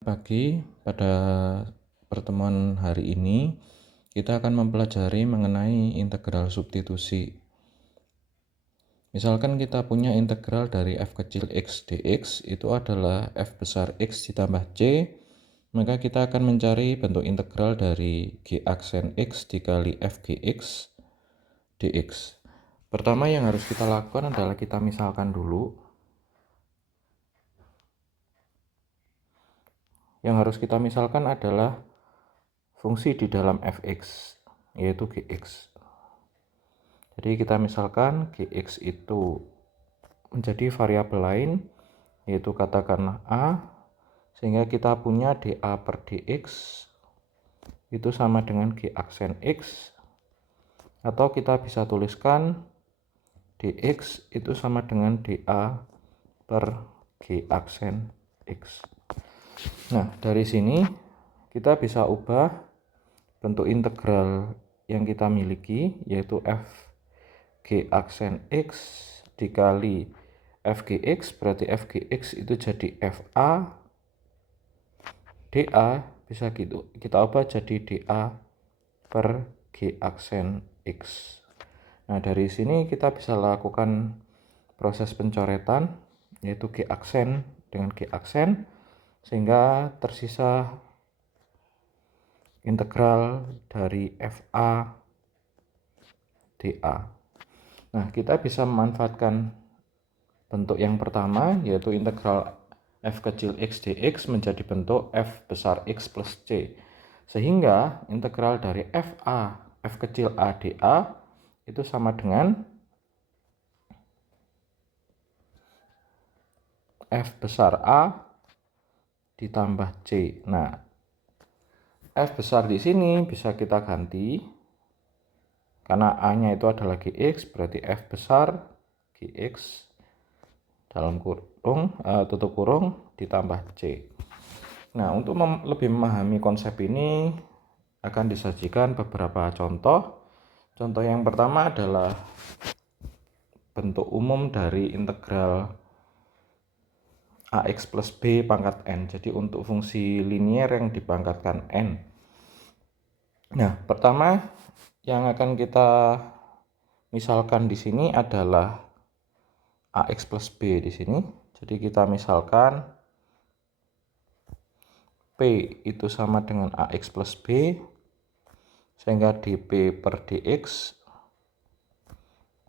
Pagi, pada pertemuan hari ini kita akan mempelajari mengenai integral substitusi. Misalkan kita punya integral dari f kecil x dx itu adalah f besar x ditambah c, maka kita akan mencari bentuk integral dari g aksen x dikali f gx dx. Pertama yang harus kita lakukan adalah kita misalkan dulu. Yang harus kita misalkan adalah fungsi di dalam fx, yaitu gx. Jadi kita misalkan gx itu menjadi variabel lain, yaitu katakanlah a, sehingga kita punya dA per dx itu sama dengan g aksen x, atau kita bisa tuliskan dx itu sama dengan dA per g aksen x. Nah, dari sini kita bisa ubah bentuk integral yang kita miliki, yaitu f g aksen x dikali f gx, berarti f gx itu jadi fa dA, bisa kita ubah jadi dA per g aksen x. Nah, dari sini kita bisa lakukan proses pencoretan, yaitu g aksen dengan g aksen, sehingga tersisa integral dari fa dA. Nah, kita bisa memanfaatkan bentuk yang pertama, yaitu integral f kecil x dx menjadi bentuk f besar x plus c, sehingga integral dari f kecil a dA itu sama dengan f besar a ditambah c. Nah, f besar di sini bisa kita ganti karena a-nya itu adalah gx, berarti f besar gx dalam kurung tutup kurung ditambah c. Nah, untuk lebih memahami konsep ini akan disajikan beberapa contoh. Contoh yang pertama adalah bentuk umum dari integral ax plus b pangkat n. Jadi untuk fungsi linier yang dipangkatkan n. Nah, pertama yang akan kita misalkan di sini adalah ax plus b di sini. Jadi kita misalkan p itu sama dengan ax plus b, sehingga dp per dx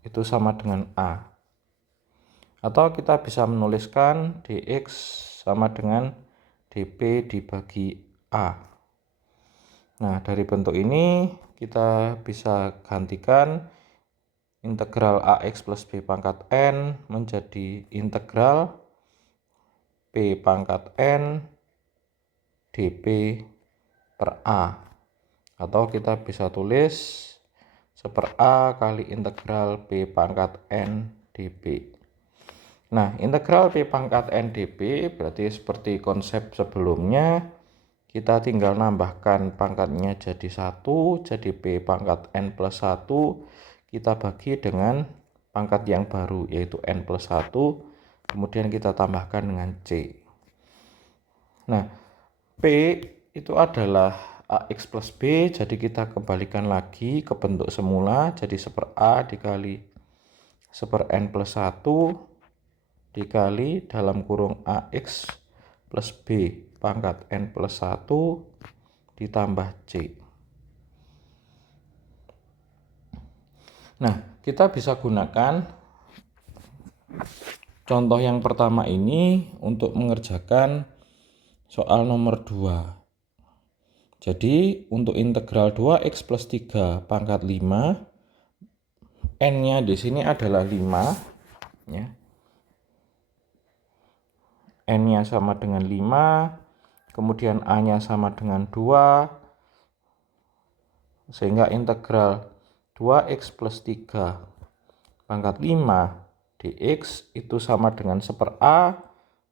itu sama dengan a. Atau kita bisa menuliskan dx sama dengan dp dibagi a. Nah, dari bentuk ini kita bisa gantikan integral ax plus b pangkat n menjadi integral p pangkat n dp per a, atau kita bisa tulis 1/a kali integral p pangkat n dp. Nah, integral p pangkat n dp berarti seperti konsep sebelumnya, kita tinggal nambahkan pangkatnya jadi 1, jadi p pangkat n plus 1, kita bagi dengan pangkat yang baru, yaitu n plus 1, kemudian kita tambahkan dengan c. Nah, p itu adalah ax plus b, jadi kita kembalikan lagi ke bentuk semula, jadi 1/a dikali 1/n plus 1 dikali dalam kurung ax plus b pangkat n plus 1 ditambah c. Nah, kita bisa gunakan contoh yang pertama ini untuk mengerjakan soal nomor 2. Jadi, untuk integral 2x plus 3 pangkat 5, n-nya di sini adalah 5, ya. N-nya sama dengan 5, kemudian A-nya sama dengan 2, sehingga integral 2x plus 3 pangkat 5 dx itu sama dengan 1/a,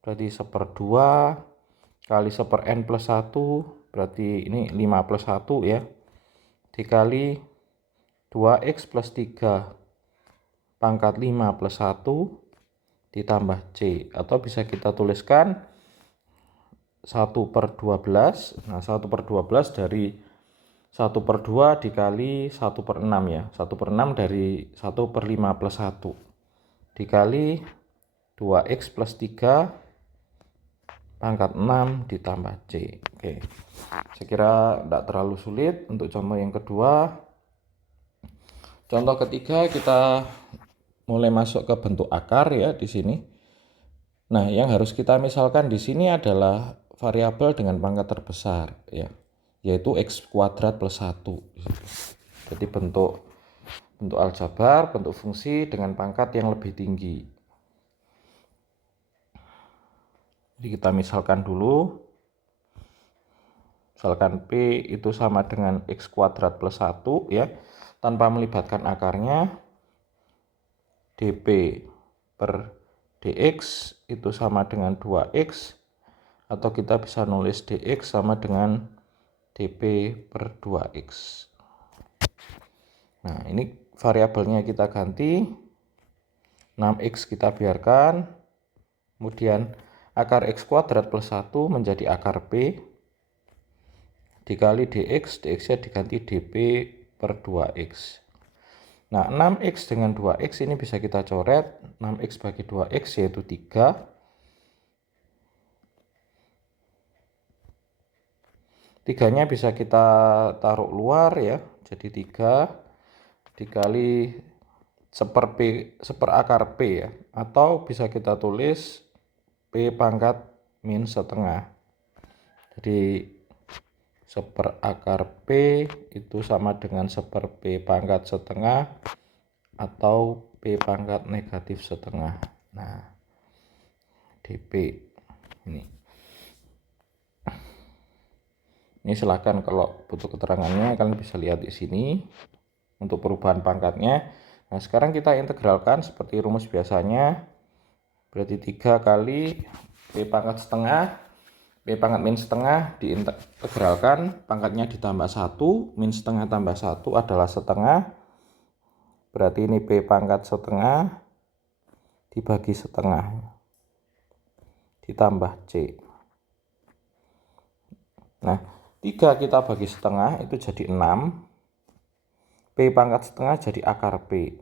berarti 1/2 kali 1/n plus 1, berarti ini 5 plus 1 ya, dikali 2x plus 3 pangkat 5 plus 1 ditambah c, atau bisa kita tuliskan 1/12. Nah, 1/12 dari 1/2 dikali 1/6 ya. 1/6 dari 1/5 plus 1 dikali 2x plus 3 pangkat 6 ditambah C. Oke, saya kira tidak terlalu sulit. Untuk contoh yang kedua, contoh ketiga kita mulai masuk ke bentuk akar ya di sini. Nah, yang harus kita misalkan di sini adalah variabel dengan pangkat terbesar ya, yaitu x kuadrat plus 1. Jadi bentuk aljabar, bentuk fungsi dengan pangkat yang lebih tinggi. Jadi kita misalkan dulu, misalkan P itu sama dengan x kuadrat plus 1 ya, tanpa melibatkan akarnya. dp per dx itu sama dengan 2x, atau kita bisa nulis dx sama dengan dp per 2x. Nah, ini variabelnya kita ganti, 6x kita biarkan, kemudian akar x kuadrat plus 1 menjadi akar p, dikali dx, dx-nya diganti dp per 2x. Nah, 6x dengan 2x ini bisa kita coret. 6x bagi 2x yaitu 3. 3-nya bisa kita taruh luar ya. Jadi 3 dikali seperakar P ya. Atau bisa kita tulis P pangkat min setengah. Jadi seperakar P itu sama dengan seper P pangkat setengah atau P pangkat negatif setengah. Nah, dp ini silahkan kalau butuh keterangannya kalian bisa lihat di sini untuk perubahan pangkatnya. Nah, sekarang kita integralkan seperti rumus biasanya. Berarti 3 kali P pangkat setengah, P pangkat min setengah diintegralkan, pangkatnya ditambah 1, min setengah tambah 1 adalah setengah. Berarti ini P pangkat setengah dibagi setengah ditambah C. Nah, 3 kita bagi setengah itu jadi 6. P pangkat setengah jadi akar P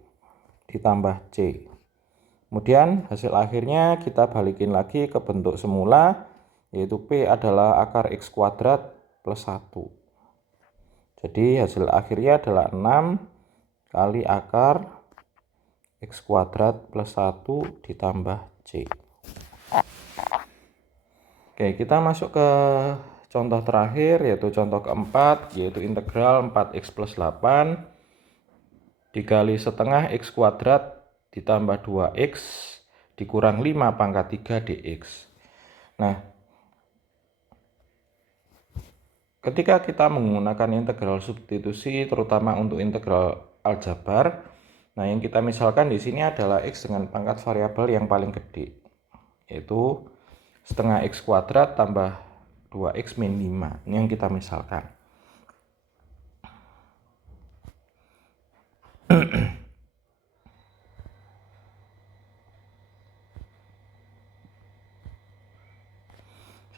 ditambah C. Kemudian hasil akhirnya kita balikin lagi ke bentuk semula, yaitu P adalah akar x kuadrat plus 1. Jadi hasil akhirnya adalah 6 kali akar x kuadrat plus 1 ditambah C. Oke, kita masuk ke contoh terakhir, yaitu contoh keempat, yaitu integral 4x plus 8 dikali setengah x kuadrat ditambah 2x dikurang 5 pangkat 3 dx. Nah, ketika kita menggunakan integral substitusi, terutama untuk integral aljabar, nah yang kita misalkan di sini adalah x dengan pangkat variabel yang paling gede, yaitu setengah x kuadrat tambah 2x min 5. Ini yang kita misalkan.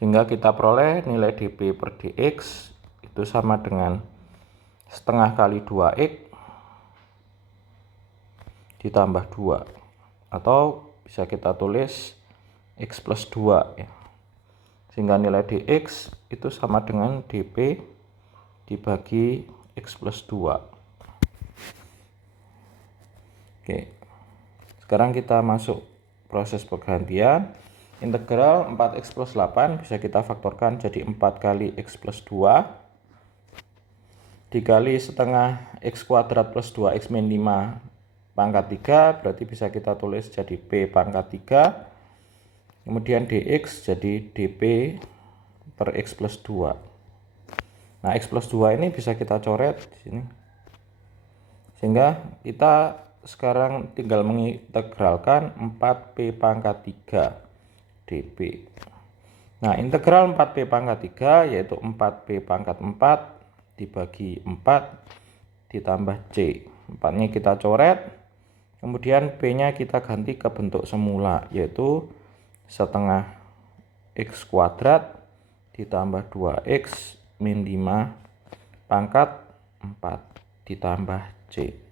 Sehingga kita peroleh nilai dp per dx itu sama dengan setengah kali 2x ditambah 2. Atau bisa kita tulis x plus 2 ya. Sehingga nilai dx itu sama dengan dp dibagi x plus 2. Oke, sekarang kita masuk proses pergantian. Integral 4x plus 8 bisa kita faktorkan jadi 4 kali x plus 2 dikali setengah x kuadrat plus 2x min 5 pangkat 3, berarti bisa kita tulis jadi p pangkat 3. Kemudian dx jadi dp per x plus 2. Nah, x plus 2 ini bisa kita coret di sini. Sehingga kita sekarang tinggal mengintegralkan 4p pangkat 3 dp. Nah, integral 4p pangkat 3 yaitu 4p pangkat 4 dibagi 4 ditambah c. 4-nya kita coret, kemudian p-nya kita ganti ke bentuk semula, yaitu setengah x kuadrat ditambah 2X min 5 pangkat 4 ditambah C.